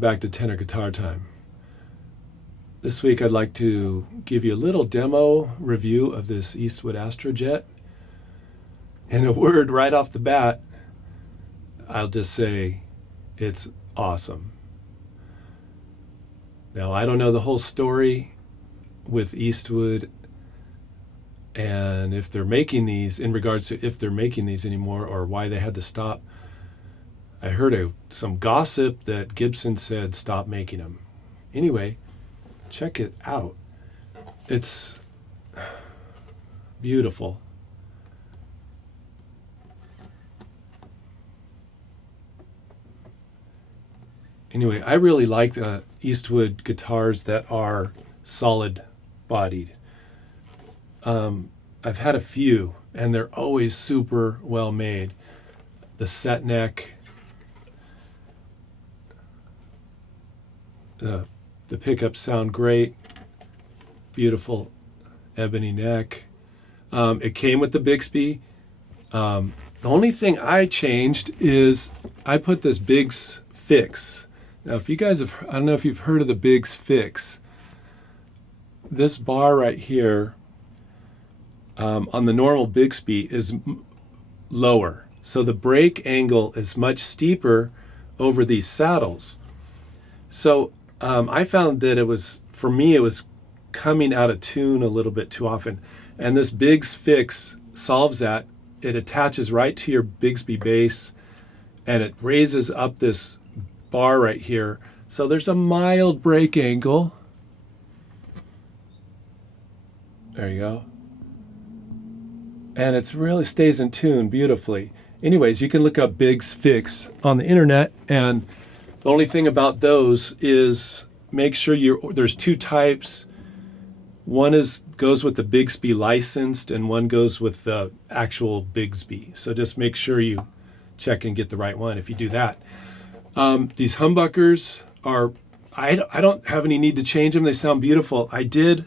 welcome back to Tenor Guitar Time. This week I'd like to give you a little demo review of this Eastwood Astrojet. In a word right off the bat, I'll just say it's awesome. Now, I don't know the whole story with Eastwood and if they're making these, in regards to if they're making these anymore or why they had to stop. I heard some gossip that Gibson said stop making them. Anyway, check it out. It's beautiful. Anyway, I really like the Eastwood guitars that are solid bodied. I've had a few and they're always super well made. The set neck, the pickups sound great, beautiful ebony neck. It came with the Bigsby. The only thing I changed is I put this Bigs Fix. Now, if you guys have, I don't know if you've heard of the Bigs Fix. This bar right here on the normal Bigsby is lower. So the break angle is much steeper over these saddles. So I found that it was, for me, it was coming out of tune a little bit too often. And this Bigs Fix solves that. It attaches right to your Bigsby bass and it raises up this bar right here. So there's a mild break angle. There you go. And it really stays in tune beautifully. Anyways, you can look up Bigs Fix on the internet, and the only thing about those is make sure there's two types. One goes with the Bigsby licensed and one goes with the actual Bigsby. So just make sure you check and get the right one if you do that. These humbuckers are, I don't have any need to change them. They sound beautiful. I did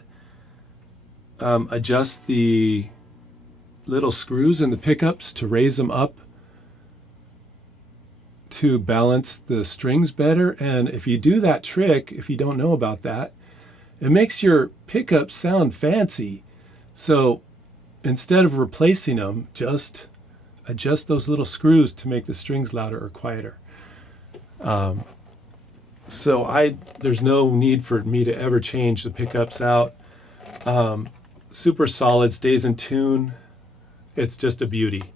adjust the little screws in the pickups to raise them up to balance the strings better. And if you do that trick, if you don't know about that, it makes your pickups sound fancy. So instead of replacing them, just adjust those little screws to make the strings louder or quieter. So there's no need for me to ever change the pickups out. Super solid, stays in tune. It's just a beauty.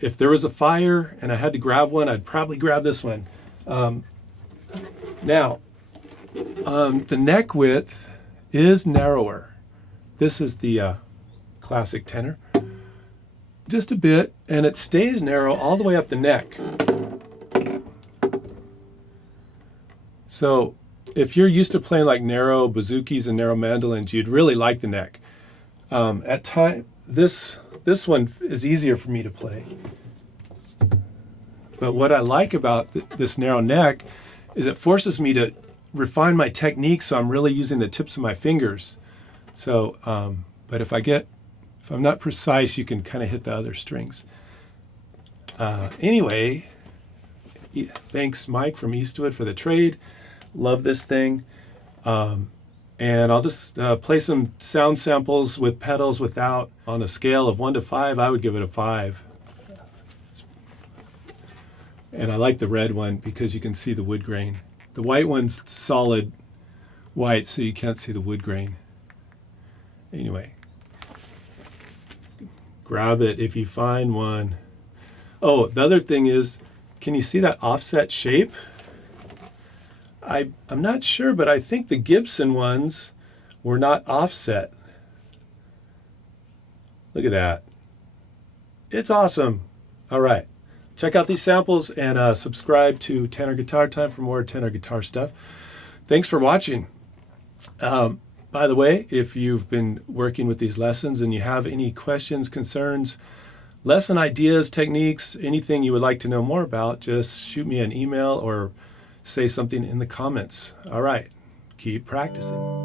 If there was a fire and I had to grab one, I'd probably grab this one. Now, the neck width is narrower. This is the classic tenor. Just a bit, and it stays narrow all the way up the neck. So if you're used to playing like narrow bouzoukis and narrow mandolins, you'd really like the neck. At time, this one is easier for me to play. But what I like about this narrow neck is it forces me to refine my technique, so I'm really using the tips of my fingers. So, but if I'm not precise, you can kind of hit the other strings. Anyway, thanks Mike from Eastwood for the trade. Love this thing. And I'll just play some sound samples with pedals without. On a scale of 1 to 5, I would give it a 5. And I like the red one because you can see the wood grain. The white one's solid white, so you can't see the wood grain. Anyway, grab it if you find one. Oh, the other thing is, can you see that offset shape? I'm not sure, but I think the Gibson ones were not offset. Look at that. It's awesome. All right. Check out these samples and subscribe to Tenor Guitar Time for more tenor guitar stuff. Thanks for watching. By the way, if you've been working with these lessons and you have any questions, concerns, lesson ideas, techniques, anything you would like to know more about, just shoot me an email or say something in the comments. All right, keep practicing.